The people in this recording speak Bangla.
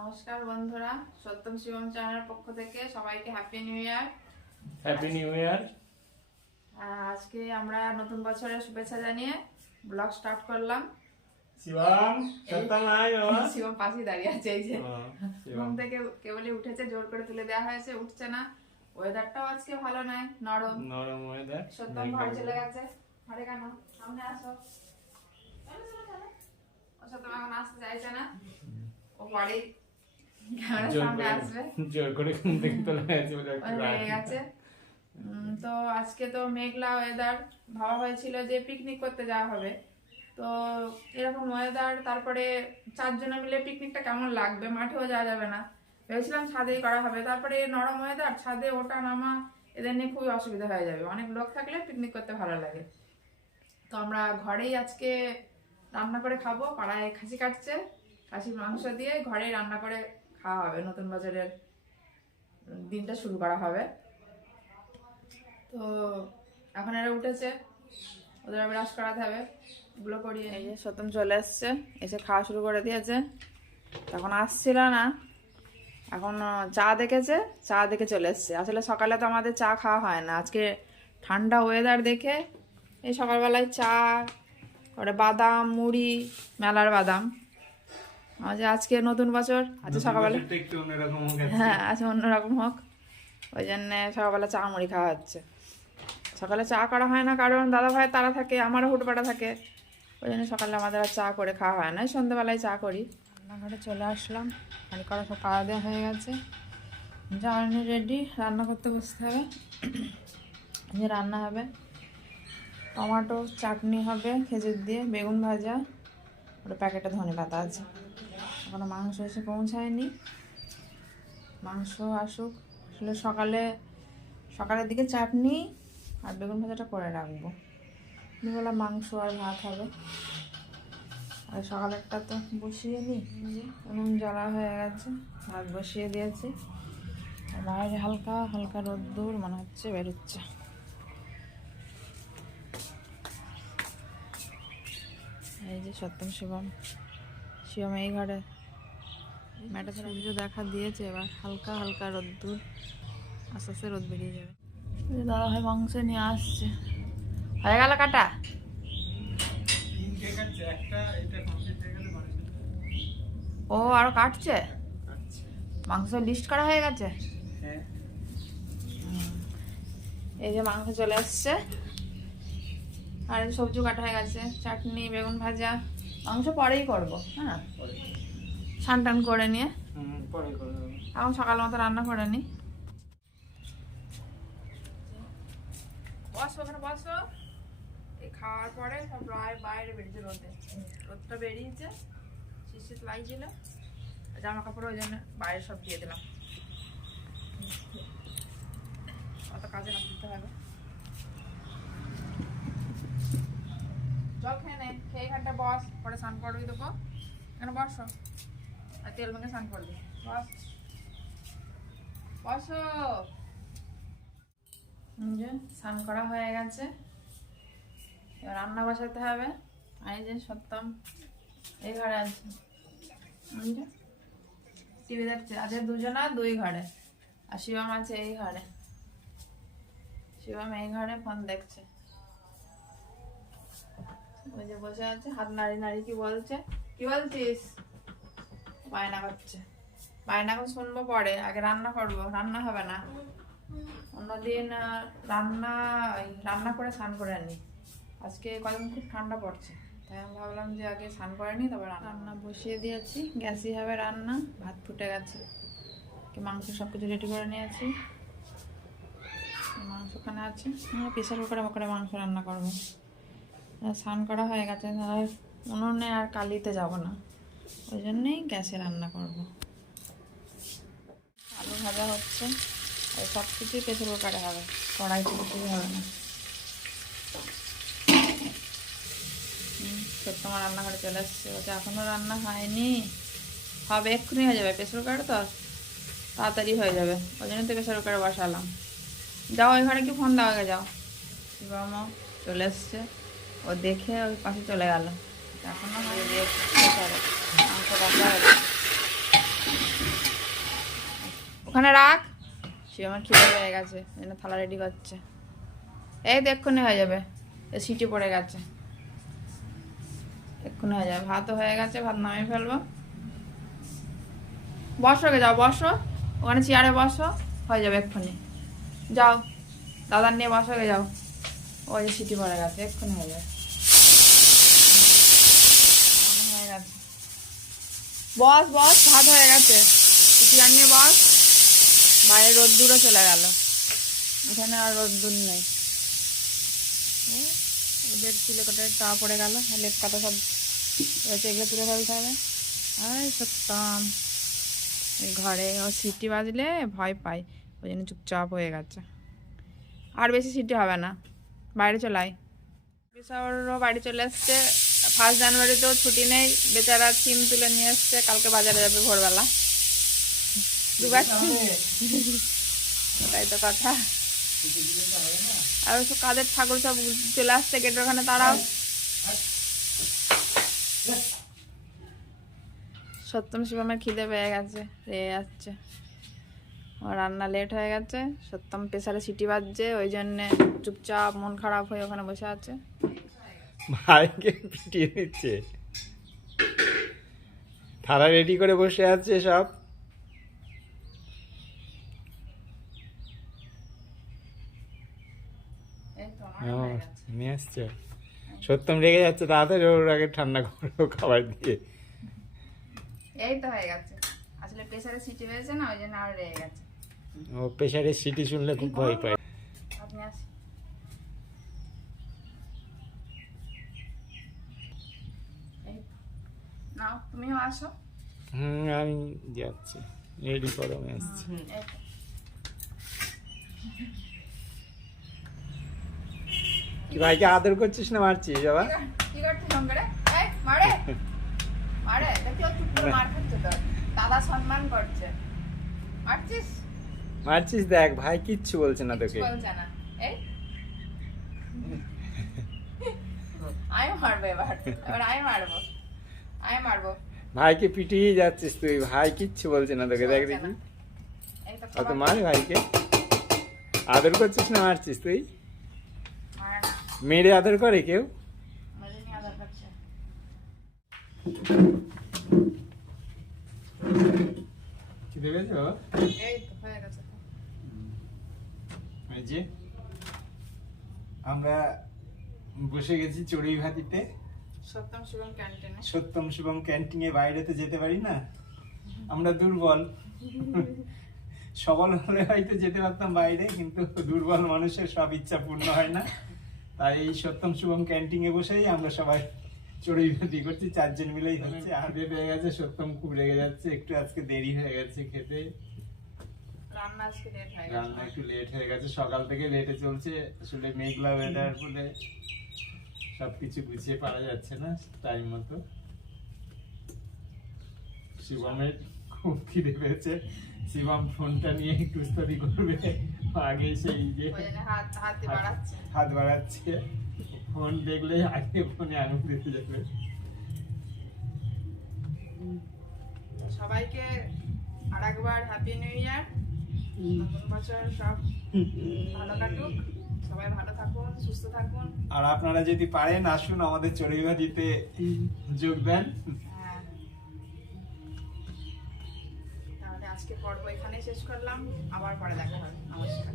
নমস্কার বন্ধুরা, সত্যম শিবম চ্যানেলের পক্ষ থেকে সবাইকে happy new year. Happy new year. আজকে আমরা নতুন বছরের শুভেচ্ছা জানিয়ে ব্লগ স্টার্ট করলাম। শিবম সত্যম নাই বাবা, শিবম পাশে দাঁড়িয়ে আছে। এই যে ঘুম থেকে কেবলই উঠেছে, জোর করে তুলে দেওয়া হয়েছে, উঠছে না। ওয়েদারটাও আজকে ভালো নয়, নরম নরম ওয়েদার। সত্যম ঘরে চলে গেছে। ঘরে কেন? সামনে আসো। ও সত্যম এখন আসতে চাইছে না, ও বাড়ি ক্যামেরার সামনে আসবে। জোর করে ঘুম থেকে তোলা হয়েছে বলে একটু হয়ে গেছে। তো আজকে তো মেঘলা ওয়েদার, ভাবা হয়েছিল যে পিকনিক করতে যাওয়া হবে। তো এরকম ওয়েদার, তারপরে 4 জনে মিলে পিকনিকটা কেমন লাগবে, মাঠেও যাওয়া যাবে না, ভেবেছিলাম ছাদেই করা হবে। তারপরে নরম ওয়েদার, ছাদে ওঠা নামা এদের নিয়ে খুবই অসুবিধা হয়ে যাবে, অনেক লোক থাকলে পিকনিক করতে ভালো লাগে। তো আমরা ঘরেই আজকে রান্না করে খাবো। পাড়ায় খাসি কাটছে, খাসির মাংস দিয়ে ঘরেই রান্না করে খাওয়া হবে, নতুন বছরের দিনটা শুরু করা হবে। তো এখন এরা উঠেছে, ওদের ব্রাশ করাতে হবে, এগুলো করিয়ে। এই যে সত্যম চলে এসছে, এসে খাওয়া শুরু করে দিয়েছে। তখন আসছিল না, এখন চা দেখেছে, চা দেখে চলে এসছে। আসলে সকালে তো আমাদের চা খাওয়া হয় না, আজকে ঠান্ডা ওয়েদার দেখে এই সকালবেলায় চা, ওটা বাদাম মুড়ি, মেলার বাদাম। আজকে নতুন বছর, আজকে সকালবেলা হ্যাঁ আজকে অন্যরকম হোক, ওই জন্য সকালবেলা চা মুড়ি খাওয়া হচ্ছে। সকালে চা করা হয় না, কারণ দাদা ভাই তারা থাকে, আমারও হুটপাটা থাকে, ওই জন্য সকালে আমাদের আর চা করে খাওয়া হয় না, সন্ধ্যেবেলায় চা করি। রান্নাঘরে চলে আসলাম, হাঁড়ি করা সব খাওয়া দেওয়া হয়ে গেছে, জ্বালানি রেডি, রান্না করতে বসতে হবে। যে রান্না হবে টমেটো চাটনি হবে খেজুর দিয়ে, বেগুন ভাজা, ওটা প্যাকেটে ধনে পাতা আছে। এখনো মাংস এসে পৌঁছায়নি, মাংস আসুক। আসলে সকালের দিকে চাটনি আর বেগুন ভাজাটা করে রাখবো, দুবেলা মাংস আর ভাত হবে। আর সকালেরটা তো বসিয়ে নিই, উনুন জ্বালা হয়ে গেছে, ভাত বসিয়ে দিয়েছি। বাইরে হালকা হালকা রোদ্দুর মনে হচ্ছে বেরোচ্ছে। এই যে সত্যম শিবম এই ঘরে ম্যাটা সূর্য দেখা দিয়েছে, এবার হালকা হালকা রোদ্দুর, আস্তে আস্তে রোদ বেরিয়ে যাবে। দাদা ভাই মাংস নিয়ে আসছে, হয়ে গেল কাটা। ও আরো কাটছে, মাংস লিস্ট করা হয়ে গেছে। এই যে মাংস চলে আসছে, আর সবজি কাটা হয়ে গেছে, চাটনি বেগুন ভাজা। মাংস পরেই করবো, হ্যাঁ স্নান টান করে নিয়ে এখন সকাল মতো রান্না করে নি। বসো ওখানে বসো। এই খাওয়ার পরে সব বাইরে বেরিয়েছে, রোদটা বেরিয়েছে, শীত লাগছিল, জামা কাপড় ওই জন্য বাইরে সব দিয়ে দিলাম, অত কাজে না দিতে হবে। জল খেয়ে নে, খেয়ে এখানটা বস, পরে স্নান করবি দেবো, এখানে বসো, আর তেল মেখে স্নান করবি, বস বসো। স্নান করা হয়ে গেছে, এবার রান্না বসাতে হবে। আর এই যে সত্যম এই ঘরে আছে, টিভি দেখছে। আজকে দুজনা দুই ঘরে, আর শিবম আছে এই ঘরে, শিবম এই ঘরে ফোন দেখছে। ওই যে বসে আছে, হাত নাড়ি নাড়ি কি বলছে, কি বলছিস? বায়না করছে, বায়না করে শুনবো পরে, আগে রান্না করবো, রান্না হবে না অন্যদিন। রান্না করে স্নান করে আনি, আজকে কদিন খুব ঠান্ডা পড়ছে, তাই আমি ভাবলাম যে আগে স্নান করে নিই, তারপর রান্না বসিয়ে দিয়েছি। গ্যাসই হবে রান্না, ভাত ফুটে গেছে, মাংস সব কিছু রেডি করে নিয়েছি, মাংস ওখানে আছে, প্রেশার কুকারে মাংস রান্না করবো। স্নান করা হয়ে গেছে, তাহলে উনুনে আর কালিতে যাব না, ওই জন্যেই গ্যাসে রান্না করব। আলু ভাজা হচ্ছে, আর সব কিছুই প্রেশার কুকারে হবে, কড়াইতে কিছুই হবে না। তোমার রান্নাঘরে চলে এসছে, বলছে এখনও রান্না হয়নি, হবে এক্ষুনি হয়ে যাবে, প্রেশার কুকারে তো তাড়াতাড়ি হয়ে যাবে, ওই জন্য তো প্রেশার কুকারে বসালাম। যাও ওই ঘরে কি ফোন দেওয়া গে, যাও। শিবমও চলে এসছে, ও দেখে ওই পাশে চলে গেল, এখনো মাংস রান্না ওখানে রাখ। সে আমার খিদে পেয়ে গেছে, যেন থালা রেডি করছে। এই তো এক্ষুনি হয়ে যাবে, সিটি পড়ে গেছে, এক্ষুনি হয়ে যাবে। ভাতও হয়ে গেছে, ভাত নামিয়ে ফেলবো। বসো গে, যাও বসো, ওখানে চেয়ারে বসো, হয়ে যাবে এক্ষুনি। যাও দাদার নিয়ে বসো গে, যাও। ওই যে সিটি পড়ে গেছে, এক্ষুনি হয়ে যাবে। হয়ে গেছে, বস বস, ভাত হয়ে গেছে, চেয়ার নিয়ে বস। বাইরে রোদ্দুরও চলে গেল, এখানে আর রোদ্দুর নেই। ওদের চিলেকোটার টা পড়ে গেল, লেপ কাটা সব রয়েছে, এগুলো তুলে ফেলতে হবে। আর সত্যম এই ঘরে ও সিটি বাজলে ভয় পাই, ওই জন্য চুপচাপ হয়ে গেছে। আর বেশি সিটি হবে না, বাইরে চলাই। বিশাওয়ারও বাড়ি চলে এসছে। 1 জানুয়ারিতেও ছুটি নেই, বেচারা সিম তুলে নিয়ে এসছে, কালকে বাজারে যাবে ভোরবেলা। দুবার ওটাই তো কথা। আর সব কাদের ঠাকুর সব চলে আসছে গেটের ওখানে, তারাও। সত্যম শিবমের খিদে পেয়ে গেছে, রেগে যাচ্ছে। আমার রান্না লেট হয়ে গেছে, সত্যম প্রেসারে সিটি বাজছে, ওই জন্যে চুপচাপ মন খারাপ হয়ে ওখানে বসে আছে। ভাইকে পিটিয়ে দিচ্ছে, থালা রেডি করে বসে আছে সব। এই তো আমার হয়ে গেছে। নিয়ে আসছে, সত্যম রেগে যাচ্ছে, তাড়াতাড়ি ওর আগে ঠান্ডা করো খাবার দিয়ে। এই তো হয়ে গেছে, আসলে প্রেসারে সিটি বেজেছে না, ওই জন্য আর রেগে গেছে। ও প্রেশারের সিটি শুনলে খুব ভয় পায়। আপনি আসি। এই তো। নাও তুমিও আসো। আমি যাচ্ছি, রেডি করো, আমি আসছি। এই তো। কি ভাইকে আদর করছিস না মারছিস বাবা? কি করছিস শঙ্করে? এই মারে মারে, দেখি ও চুপ করে মার খাচ্ছে তো, দাদা সম্মান করছে, মারছিস? মারছিস, দেখ ভাই কিচ্ছু বলছে না তোকে। বলছে না। এই আমি মারবো, এবার এবার আমি মারবো, আমি মারবো। ভাইকে পিটিয়ে যাচ্ছিস তুই, ভাই কিচ্ছু বলছে না তোকে, দেখ বলছে দেখি। না। এই তো অত খাবার মার ভাইকে, আদর করছিস না মারছিস তুই? মারে না, মেরে আদর করে কেউ? মেরে নিয়ে আদর করছে। খিদে পেয়েছে বাবা? এই তো হয়ে গেছে। এই যে আমরা বসে গেছি চড়ুই ভাতিতে, সত্যম শিবম ক্যান্টিনে। সত্যম শিবম ক্যান্টিনে। বাইরে তো যেতে পারি না, আমরা দুর্বল। সবল হলে হয়তো যেতে পারতাম বাইরে, কিন্তু দুর্বল মানুষের সব ইচ্ছা পূর্ণ হয় না। তাই এই সত্যম শিবম ক্যান্টিনে বসেই আমরা সবাই চড়ুই ভাতি করছি, 4 জন মিলেই হচ্ছে। খিদে পেয়ে গেছে, সত্যম খুব রেগে যাচ্ছে, একটু আজকে দেরি হয়ে গেছে খেতে। রান্না আজকে লেট হয়ে গেছে। রান্না একটু লেট হয়ে গেছে, সকাল থেকে লেটে চলছে। আসলে মেঘলা ওয়েদার বলে সবকিছু গুছিয়ে পারা যাচ্ছে না টাইম মতো। শিবমের খুব খিদে পেয়েছে, শিবম ফোনটা নিয়ে একটু স্টাডি করবে, আগে সেই যে ওই জন্য হাত বাড়াচ্ছে। হাত বাড়াচ্ছে, ফোন দেখলে আগে ফোনে আঙুল দিতে যাবে। তো সবাইকে আরেকবার হ্যাপি নিউ ইয়ার, নতুন বছর সব ভালো কাটুক, সবাই ভালো থাকুন, সুস্থ থাকুন। আর আপনারা যদি পারেন আসুন আমাদের চড়ুই ভাতিতে যোগ দেন। হ্যাঁ, তাহলে আজকে পর্ব এখানেই শেষ করলাম, আবার পরে দেখা হবে। নমস্কার।